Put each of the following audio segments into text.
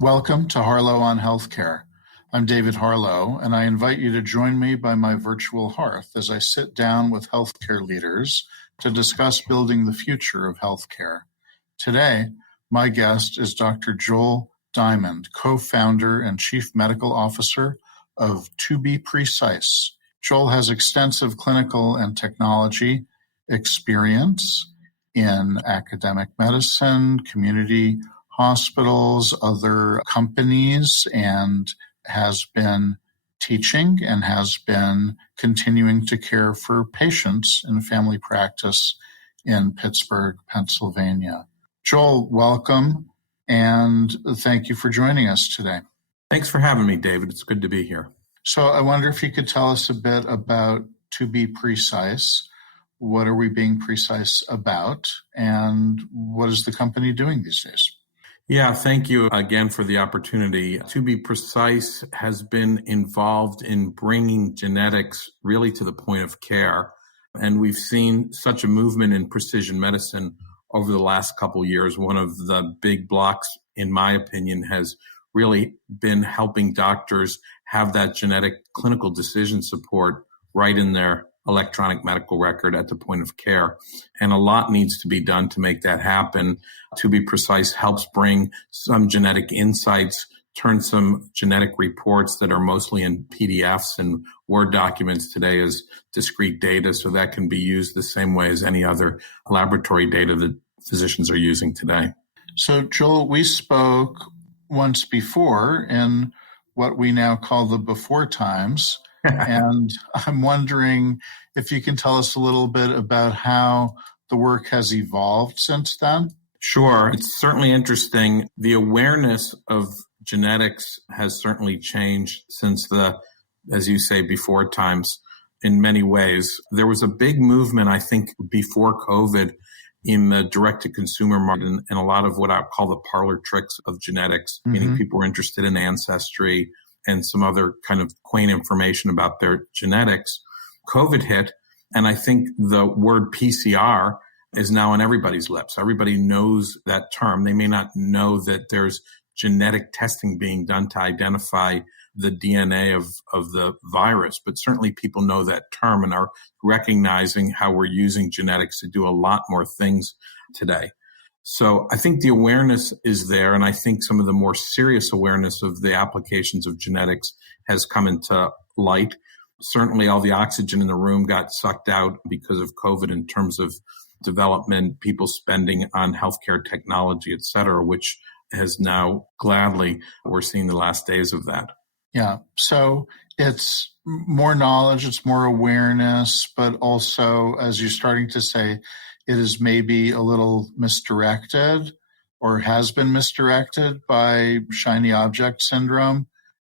Welcome to Harlow on Healthcare. I'm David Harlow, and I invite you to join me by my virtual hearth as I sit down with healthcare leaders to discuss building the future of healthcare. Today, my guest is Dr. Joel Diamond, co-founder and chief medical officer of 2bPrecise. Joel has extensive clinical and technology experience in academic medicine, community hospitals, other companies, and has been teaching and has been continuing to care for patients in family practice in Pittsburgh, Pennsylvania. Joel, welcome, and thank you for joining us today. Thanks for having me, David. It's good to be here. So I wonder if you could tell us a bit about 2bPrecise. What are we being precise about, and what is the company doing these days? Yeah, thank you again for the opportunity. 2bPrecise has been involved in bringing genetics really to the point of care. And we've seen such a movement in precision medicine over the last couple of years. One of the big blocks, in my opinion, has really been helping doctors have that genetic clinical decision support right in their electronic medical record at the point of care. And a lot needs to be done to make that happen. 2bPrecise helps bring some genetic insights, turn some genetic reports that are mostly in PDFs and Word documents today as discrete data, so that can be used the same way as any other laboratory data that physicians are using today. So, Joel, we spoke once before in what we now call the before times. And I'm wondering if you can tell us a little bit about how the work has evolved since then. Sure. It's certainly interesting. The awareness of genetics has certainly changed since as you say, before times in many ways. There was a big movement, I think, before COVID in the direct-to-consumer market and a lot of what I call the parlor tricks of genetics, meaning people were interested in ancestry and some other kind of quaint information about their genetics. COVID hit, and I think the word PCR is now on everybody's lips. Everybody knows that term. They may not know that there's genetic testing being done to identify the DNA of the virus, but certainly people know that term and are recognizing how we're using genetics to do a lot more things today. So I think the awareness is there, and I think some of the more serious awareness of the applications of genetics has come into light. Certainly all the oxygen in the room got sucked out because of COVID in terms of development, people spending on healthcare technology, et cetera, which has now gladly, we're seeing the last days of that. Yeah. So it's more knowledge, it's more awareness, but also, as you're starting to say, it is maybe a little misdirected or has been misdirected by shiny object syndrome.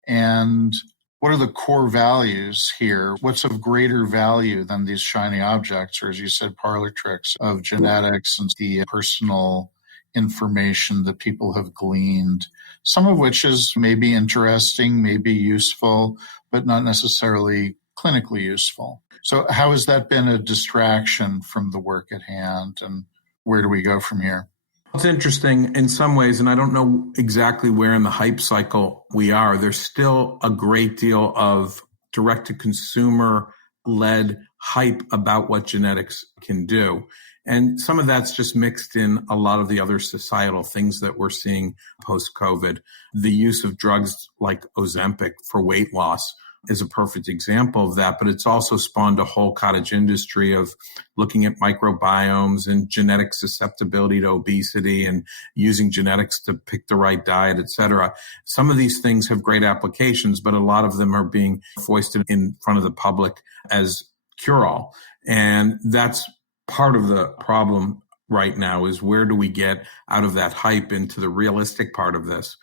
And what are the core values here? What's of greater value than these shiny objects, or as you said, parlor tricks of genetics and the personal information that people have gleaned, some of which is maybe interesting, maybe useful, but not necessarily clinically useful. So how has that been a distraction from the work at hand, and where do we go from here? It's interesting in some ways, and I don't know exactly where in the hype cycle we are. There's still a great deal of direct-to-consumer led hype about what genetics can do. And some of that's just mixed in a lot of the other societal things that we're seeing post-COVID. The use of drugs like Ozempic for weight loss is a perfect example of that, but it's also spawned a whole cottage industry of looking at microbiomes and genetic susceptibility to obesity and using genetics to pick the right diet, et cetera. Some of these things have great applications, but a lot of them are being foisted in front of the public as cure-all. And that's part of the problem right now, is where do we get out of that hype into the realistic part of this?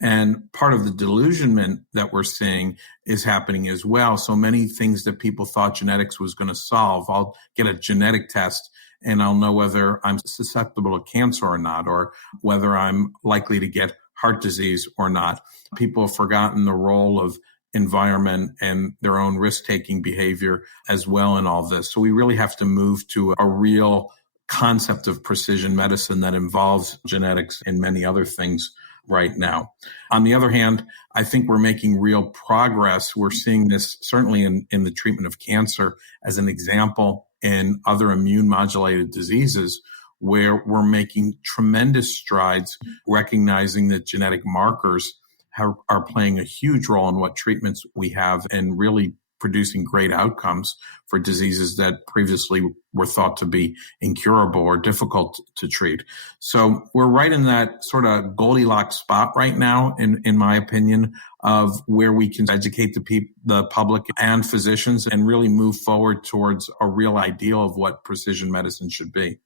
And part of the delusionment that we're seeing is happening as well. So many things that people thought genetics was going to solve. I'll get a genetic test and I'll know whether I'm susceptible to cancer or not, or whether I'm likely to get heart disease or not. People have forgotten the role of environment and their own risk-taking behavior as well in all this. So we really have to move to a real concept of precision medicine that involves genetics and many other things right now. On the other hand, I think we're making real progress. We're seeing this certainly in the treatment of cancer as an example in other immune modulated diseases where we're making tremendous strides, recognizing that genetic markers are playing a huge role in what treatments we have and really producing great outcomes for diseases that previously were thought to be incurable or difficult to treat. So we're right in that sort of Goldilocks spot right now, in my opinion, of where we can educate the public and physicians and really move forward towards a real ideal of what precision medicine should be.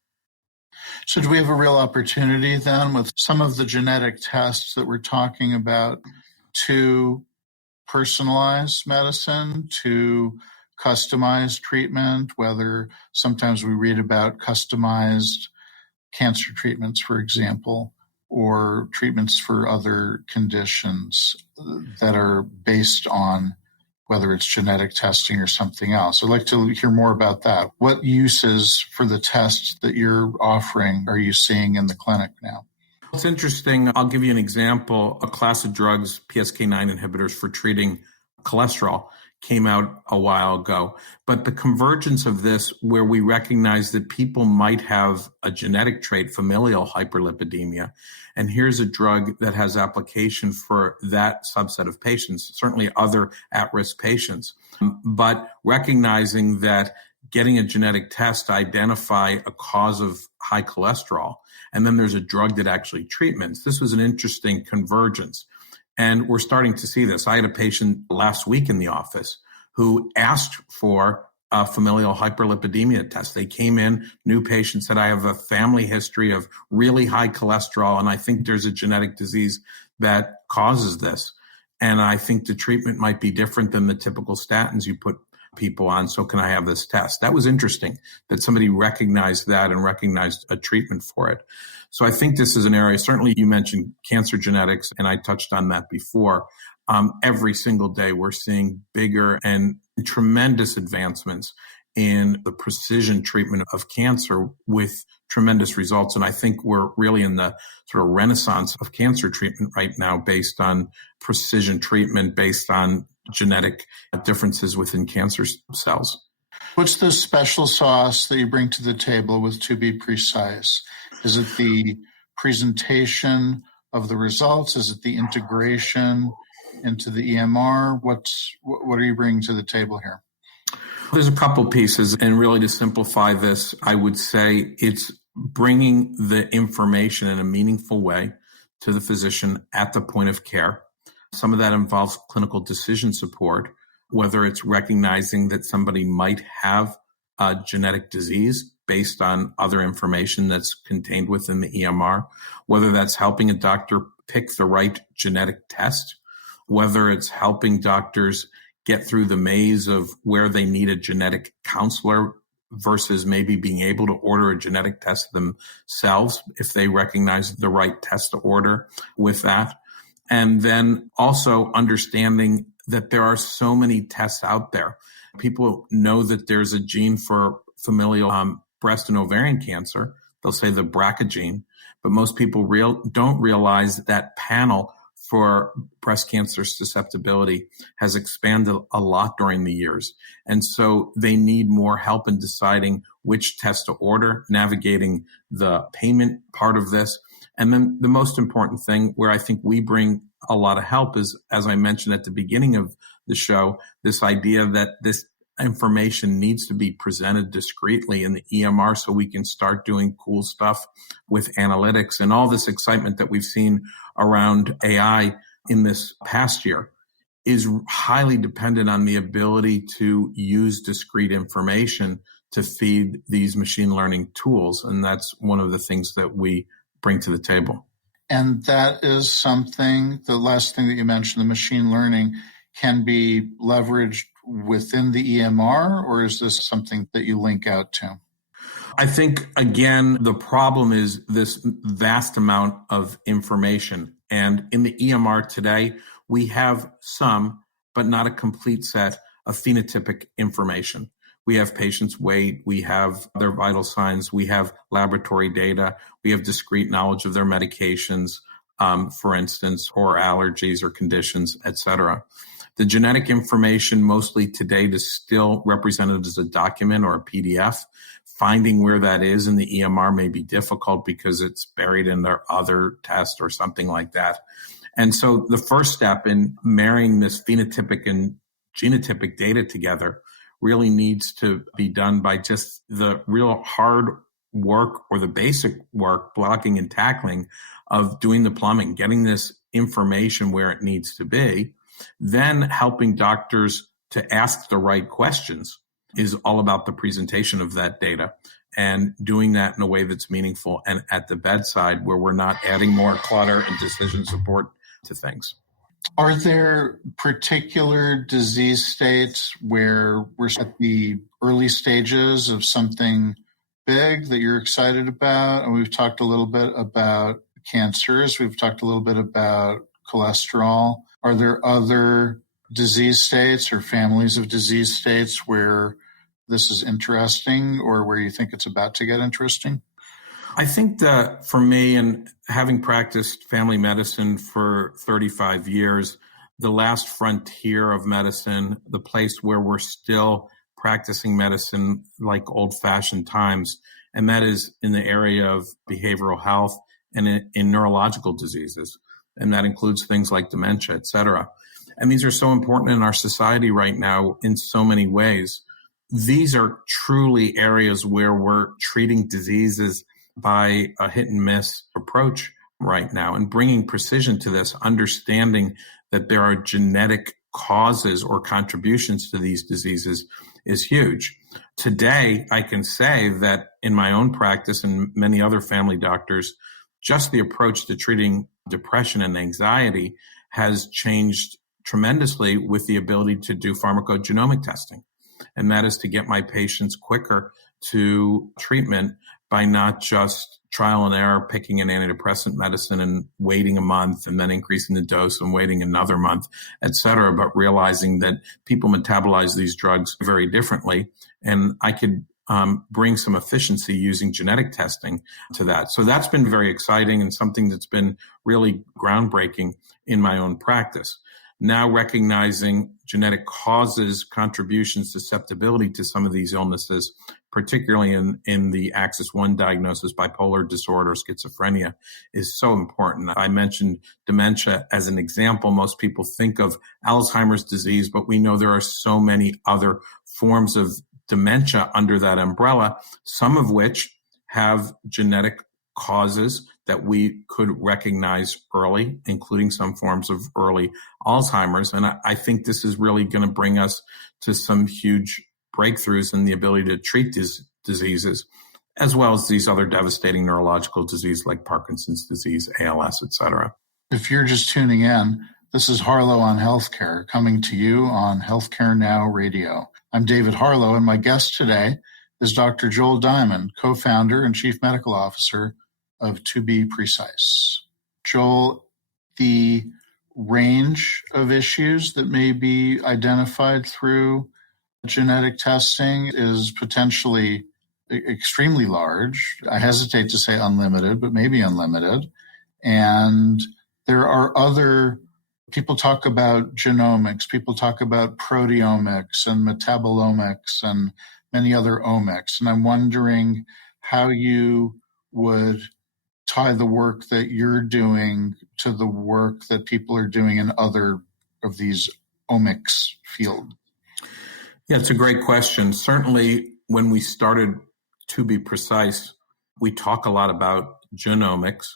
So do we have a real opportunity then with some of the genetic tests that we're talking about to personalize medicine, to customize treatment, whether sometimes we read about customized cancer treatments, for example, or treatments for other conditions that are based on whether it's genetic testing or something else. I'd like to hear more about that. What uses for the tests that you're offering are you seeing in the clinic now? It's interesting. I'll give you an example. A class of drugs, PCSK9 inhibitors for treating cholesterol, came out a while ago. But the convergence of this, where we recognize that people might have a genetic trait, familial hyperlipidemia, and here's a drug that has application for that subset of patients, certainly other at-risk patients. But recognizing that getting a genetic test to identify a cause of high cholesterol, and then there's a drug that actually treatments. This was an interesting convergence. And we're starting to see this. I had a patient last week in the office who asked for a familial hyperlipidemia test. They came in, new patient, said, I have a family history of really high cholesterol, and I think there's a genetic disease that causes this. And I think the treatment might be different than the typical statins you put people on. So can I have this test? That was interesting that somebody recognized that and recognized a treatment for it. So I think this is an area, certainly you mentioned cancer genetics, and I touched on that before. Every single day we're seeing bigger and tremendous advancements in the precision treatment of cancer with tremendous results. And I think we're really in the sort of renaissance of cancer treatment right now based on precision treatment, based on genetic differences within cancer cells. What's the special sauce that you bring to the table with 2bPrecise? Is it the presentation of the results? Is it the integration into the EMR? What are you bringing to the table here? There's a couple pieces, and really to simplify this, I would say it's bringing the information in a meaningful way to the physician at the point of care. Some of that involves clinical decision support, whether it's recognizing that somebody might have a genetic disease based on other information that's contained within the EMR, whether that's helping a doctor pick the right genetic test, whether it's helping doctors get through the maze of where they need a genetic counselor versus maybe being able to order a genetic test themselves if they recognize the right test to order with that. And then also understanding that there are so many tests out there. People know that there's a gene for familial breast and ovarian cancer. They'll say the BRCA gene, but most people don't realize that panel for breast cancer susceptibility has expanded a lot during the years. And so they need more help in deciding which test to order, navigating the payment part of this. And then the most important thing where I think we bring a lot of help is, as I mentioned at the beginning of the show, this idea that this information needs to be presented discreetly in the EMR so we can start doing cool stuff with analytics and all this excitement that we've seen around AI in this past year is highly dependent on the ability to use discrete information to feed these machine learning tools. And that's one of the things that we bring to the table. And that is something, the last thing that you mentioned, the machine learning can be leveraged within the EMR, or is this something that you link out to? I think, again, the problem is this vast amount of information. And in the EMR today, we have some, but not a complete set of phenotypic information. We have patients' weight, we have their vital signs, we have laboratory data, we have discrete knowledge of their medications, for instance, or allergies or conditions, etc. The genetic information mostly to date is still represented as a document or a PDF. Finding where that is in the EMR may be difficult because it's buried in their other test or something like that. And so the first step in marrying this phenotypic and genotypic data together really needs to be done by just the real hard work or the basic work, blocking and tackling of doing the plumbing, getting this information where it needs to be, then helping doctors to ask the right questions is all about the presentation of that data and doing that in a way that's meaningful and at the bedside where we're not adding more clutter and decision support to things. Are there particular disease states where we're at the early stages of something big that you're excited about? And we've talked a little bit about cancers. We've talked a little bit about cholesterol. Are there other disease states or families of disease states where this is interesting or where you think it's about to get interesting? I think that for me, and having practiced family medicine for 35 years, the last frontier of medicine, the place where we're still practicing medicine like old-fashioned times, and that is in the area of behavioral health and in neurological diseases. And that includes things like dementia, et cetera. And these are so important in our society right now in so many ways. These are truly areas where we're treating diseases by a hit and miss approach right now and bringing precision to this, understanding that there are genetic causes or contributions to these diseases is huge. Today, I can say that in my own practice and many other family doctors, just the approach to treating depression and anxiety has changed tremendously with the ability to do pharmacogenomic testing. And that is to get my patients quicker to treatment by not just trial and error, picking an antidepressant medicine and waiting a month and then increasing the dose and waiting another month, et cetera, but realizing that people metabolize these drugs very differently. And I could bring some efficiency using genetic testing to that. So that's been very exciting and something that's been really groundbreaking in my own practice. Now recognizing genetic causes, contributions, susceptibility to some of these illnesses, particularly in the axis 1 diagnosis, bipolar disorder, schizophrenia, is so important. I mentioned dementia as an example. Most people think of Alzheimer's disease, but we know there are so many other forms of dementia under that umbrella, some of which have genetic causes that we could recognize early, including some forms of early Alzheimer's. And I think this is really going to bring us to some huge breakthroughs in the ability to treat these diseases, as well as these other devastating neurological diseases like Parkinson's disease, ALS, et cetera. If you're just tuning in, this is Harlow on Healthcare, coming to you on Healthcare Now Radio. I'm David Harlow, and my guest today is Dr. Joel Diamond, co-founder and chief medical officer of 2bPrecise. Joel, the range of issues that may be identified through genetic testing is potentially extremely large. I hesitate to say unlimited, but maybe unlimited. And there are other, people talk about genomics, people talk about proteomics and metabolomics and many other omics. And I'm wondering how you would tie the work that you're doing to the work that people are doing in other of these omics fields. Yeah, it's a great question. Certainly, when we started 2bPrecise, we talk a lot about genomics,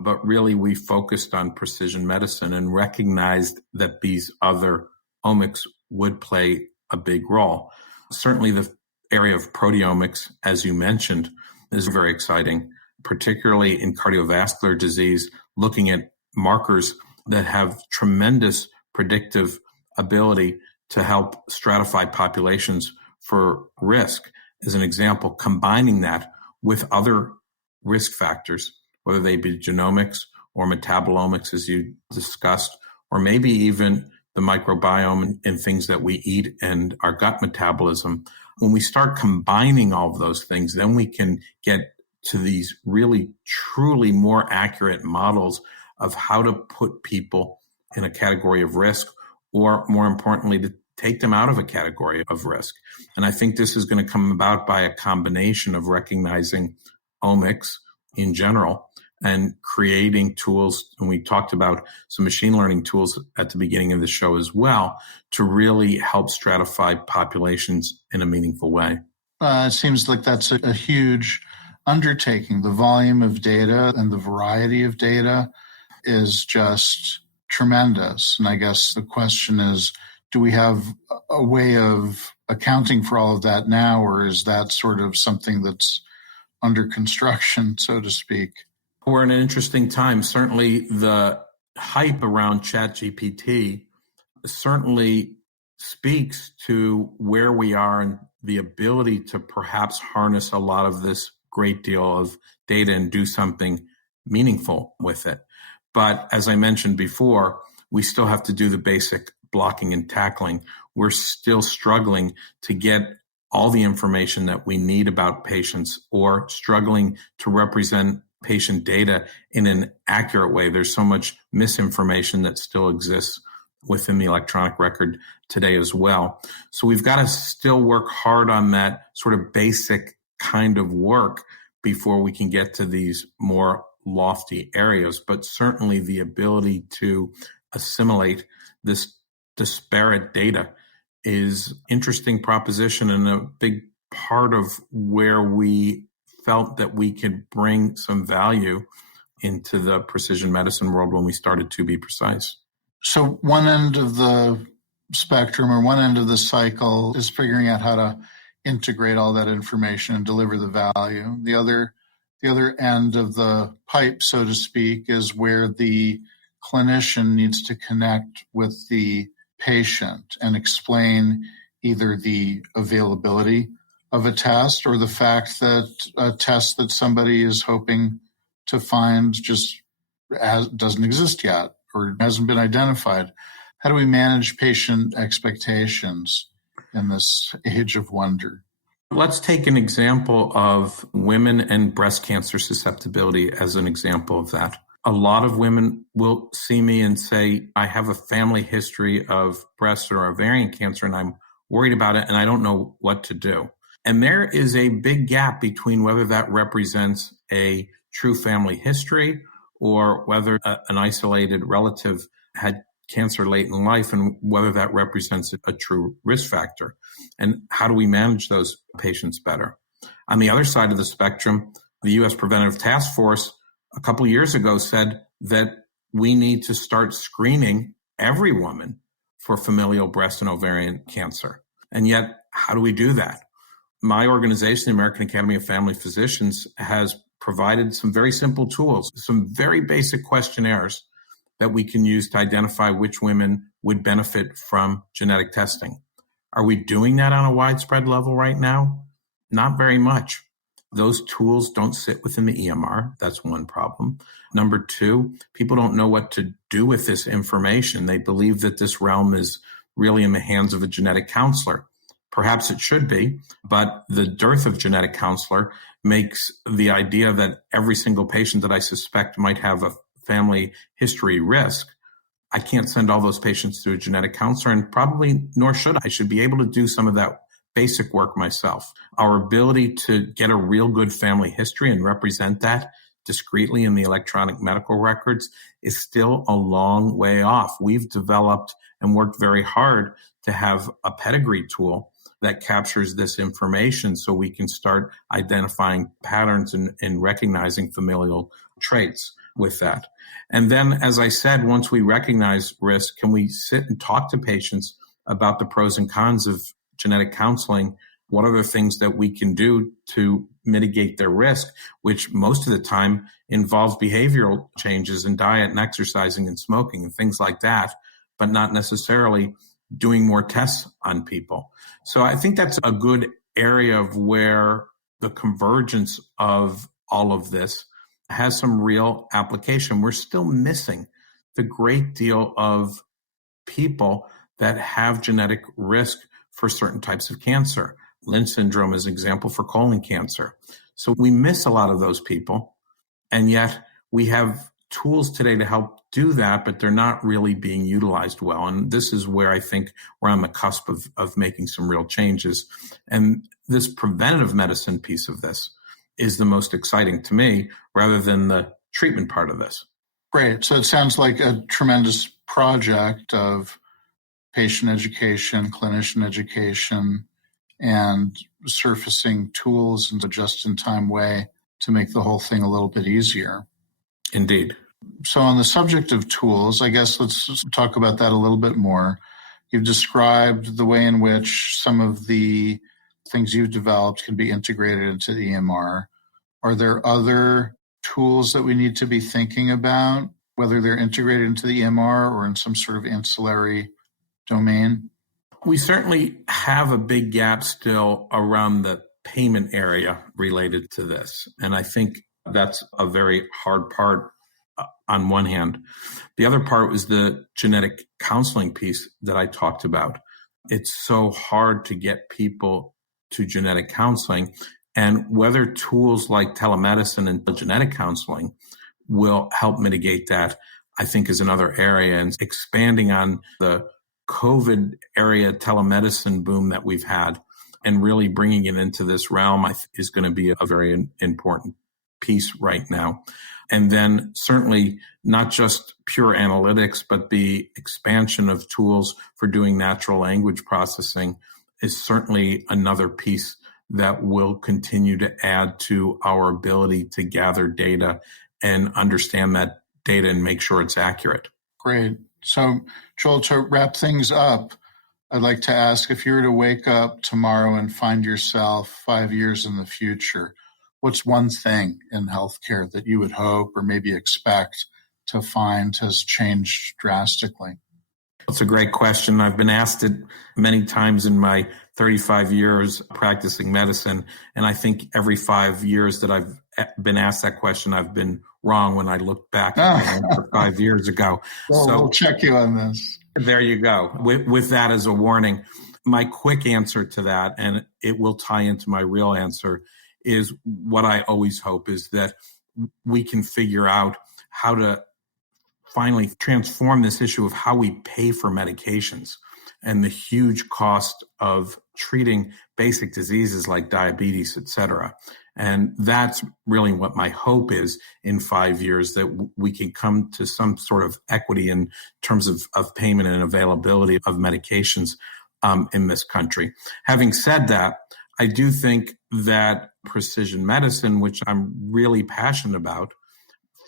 but really we focused on precision medicine and recognized that these other omics would play a big role. Certainly, the area of proteomics, as you mentioned, is very exciting, particularly in cardiovascular disease, looking at markers that have tremendous predictive ability to help stratify populations for risk. As an example, combining that with other risk factors, whether they be genomics or metabolomics, as you discussed, or maybe even the microbiome and things that we eat and our gut metabolism. When we start combining all of those things, then we can get to these really, truly more accurate models of how to put people in a category of risk, or more importantly, to take them out of a category of risk. And I think this is going to come about by a combination of recognizing omics in general and creating tools. And we talked about some machine learning tools at the beginning of the show as well, to really help stratify populations in a meaningful way. It seems like that's a huge undertaking. The volume of data and the variety of data is just tremendous. And I guess the question is, do we have a way of accounting for all of that now, or is that sort of something that's under construction, so to speak? We're in an interesting time. Certainly the hype around ChatGPT certainly speaks to where we are and the ability to perhaps harness a lot of this great deal of data and do something meaningful with it. But as I mentioned before, we still have to do the basic blocking and tackling. We're still struggling to get all the information that we need about patients, or struggling to represent patient data in an accurate way. There's so much misinformation that still exists within the electronic record today as well. So we've got to still work hard on that sort of basic kind of work before we can get to these more lofty areas. But certainly the ability to assimilate this disparate data is interesting proposition, and a big part of where we felt that we could bring some value into the precision medicine world when we started 2bPrecise. So one end of the spectrum, or one end of the cycle, is figuring out how to integrate all that information and deliver the value. The other end of the pipe, so to speak, is where the clinician needs to connect with the patient and explain either the availability of a test, or the fact that a test that somebody is hoping to find just doesn't exist yet or hasn't been identified. How do we manage patient expectations in this age of wonder? Let's take an example of women and breast cancer susceptibility as an example of that. A lot of women will see me and say, I have a family history of breast or ovarian cancer, and I'm worried about it, and I don't know what to do. And there is a big gap between whether that represents a true family history, or whether an isolated relative had cancer late in life, and whether that represents a true risk factor. And how do we manage those patients better? On the other side of the spectrum, the U.S. Preventive Task Force a couple of years ago said that we need to start screening every woman for familial breast and ovarian cancer. And yet, how do we do that? My organization, the American Academy of Family Physicians, has provided some very simple tools, some very basic questionnaires that we can use to identify which women would benefit from genetic testing. Are we doing that on a widespread level right now? Not very much. Those tools don't sit within the EMR. That's one problem. Number two, people don't know what to do with this information. They believe that this realm is really in the hands of a genetic counselor. Perhaps it should be, but the dearth of genetic counselor makes the idea that every single patient that I suspect might have a family history risk, I can't send all those patients to a genetic counselor, and probably nor should I. I should be able to do some of that basic work myself. Our ability to get a real good family history and represent that discreetly in the electronic medical records is still a long way off. We've developed and worked very hard to have a pedigree tool that captures this information so we can start identifying patterns and recognizing familial traits with that. And then, as I said, once we recognize risk, can we sit and talk to patients about the pros and cons of genetic counseling? What are the things that we can do to mitigate their risk, which most of the time involves behavioral changes in diet and exercising and smoking and things like that, but not necessarily doing more tests on people. So I think that's a good area of where the convergence of all of this has some real application. We're still missing the great deal of people that have genetic risk for certain types of cancer. Lynch syndrome is an example for colon cancer. So we miss a lot of those people, and yet we have tools today to help do that, but they're not really being utilized well. And this is where I think we're on the cusp of making some real changes. And this preventative medicine piece of this is the most exciting to me, rather than the treatment part of this. Great. So it sounds like a tremendous project of patient education, clinician education, and surfacing tools in a just-in-time way to make the whole thing a little bit easier. Indeed. So on the subject of tools, I guess let's talk about that a little bit more. You've described the way in which some of the things you've developed can be integrated into the EMR. Are there other tools that we need to be thinking about, whether they're integrated into the EMR or in some sort of ancillary domain? We certainly have a big gap still around the payment area related to this. And I think that's a very hard part on one hand. The other part was the genetic counseling piece that I talked about. It's so hard to get people to genetic counseling, and whether tools like telemedicine and genetic counseling will help mitigate that, I think, is another area. And expanding on the COVID area telemedicine boom that we've had and really bringing it into this realm is going to be a very important piece right now. And then certainly not just pure analytics, but the expansion of tools for doing natural language processing is certainly another piece that will continue to add to our ability to gather data and understand that data and make sure it's accurate. Great. So, Joel, to wrap things up, I'd like to ask, if you were to wake up tomorrow and find yourself 5 years in the future, what's one thing in healthcare that you would hope or maybe expect to find has changed drastically? That's a great question. I've been asked it many times in my 35 years practicing medicine, and I think every 5 years that I've been asked that question, I've been wrong when I look back at 5 years ago. Well, so we'll check you on this. There you go. With that as a warning, my quick answer to that, and it will tie into my real answer, is what I always hope is that we can figure out how to finally transform this issue of how we pay for medications and the huge cost of treating basic diseases like diabetes, et cetera. And that's really what my hope is in 5 years, that we can come to some sort of equity in terms of payment and availability of medications in this country. Having said that, I do think that precision medicine, which I'm really passionate about,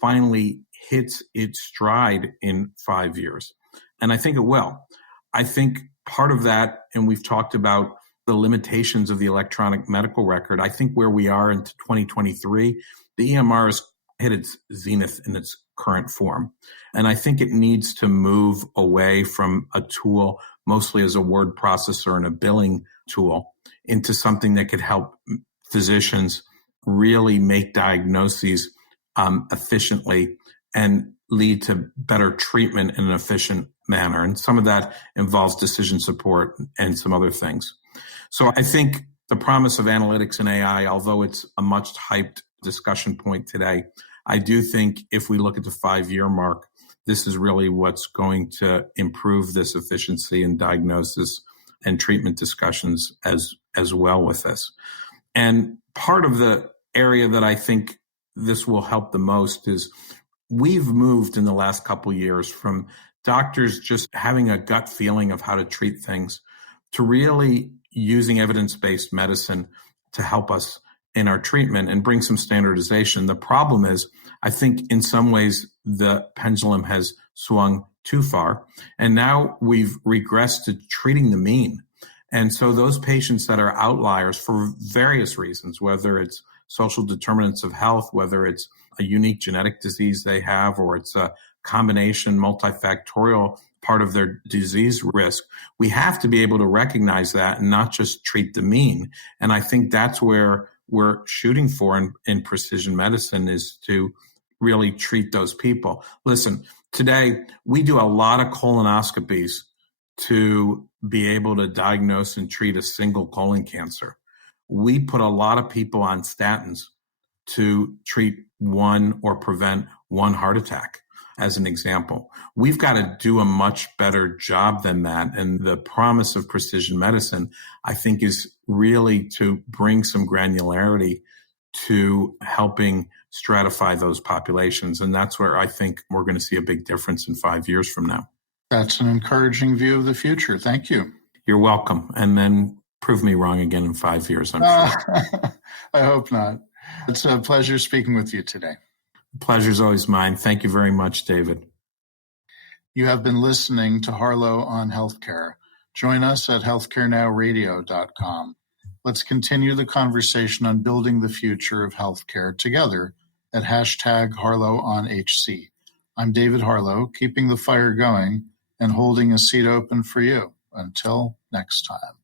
finally hits its stride in 5 years. And I think it will. I think part of that, and we've talked about the limitations of the electronic medical record, I think where we are into 2023, the EMR has hit its zenith in its current form. And I think it needs to move away from a tool mostly as a word processor and a billing tool into something that could help physicians really make diagnoses efficiently and lead to better treatment in an efficient manner. And some of that involves decision support and some other things. So I think the promise of analytics and AI, although it's a much hyped discussion point today, I do think if we look at the 5-year mark, this is really what's going to improve this efficiency in diagnosis and treatment discussions as well with this. And part of the area that I think this will help the most is we've moved in the last couple of years from doctors just having a gut feeling of how to treat things to really using evidence-based medicine to help us in our treatment and bring some standardization. The problem is, I think in some ways the pendulum has swung too far, and now we've regressed to treating the mean. And so those patients that are outliers for various reasons, whether it's social determinants of health, whether it's a unique genetic disease they have, or it's a combination multifactorial part of their disease risk, we have to be able to recognize that and not just treat the mean. And I think that's where we're shooting for in precision medicine, is to really treat those people. Listen, today we do a lot of colonoscopies to be able to diagnose and treat a single colon cancer. We put a lot of people on statins to treat one or prevent one heart attack, as an example. We've got to do a much better job than that. And the promise of precision medicine, I think, is really to bring some granularity to helping stratify those populations. And that's where I think we're going to see a big difference in 5 years from now. That's an encouraging view of the future. Thank you. You're welcome. And then prove me wrong again in 5 years, I'm sure. I hope not. It's a pleasure speaking with you today. Pleasure's always mine. Thank you very much, David. You have been listening to Harlow on Healthcare. Join us at healthcarenowradio.com. Let's continue the conversation on building the future of healthcare together at #HarlowOnHC. I'm David Harlow, keeping the fire going and holding a seat open for you. Until next time.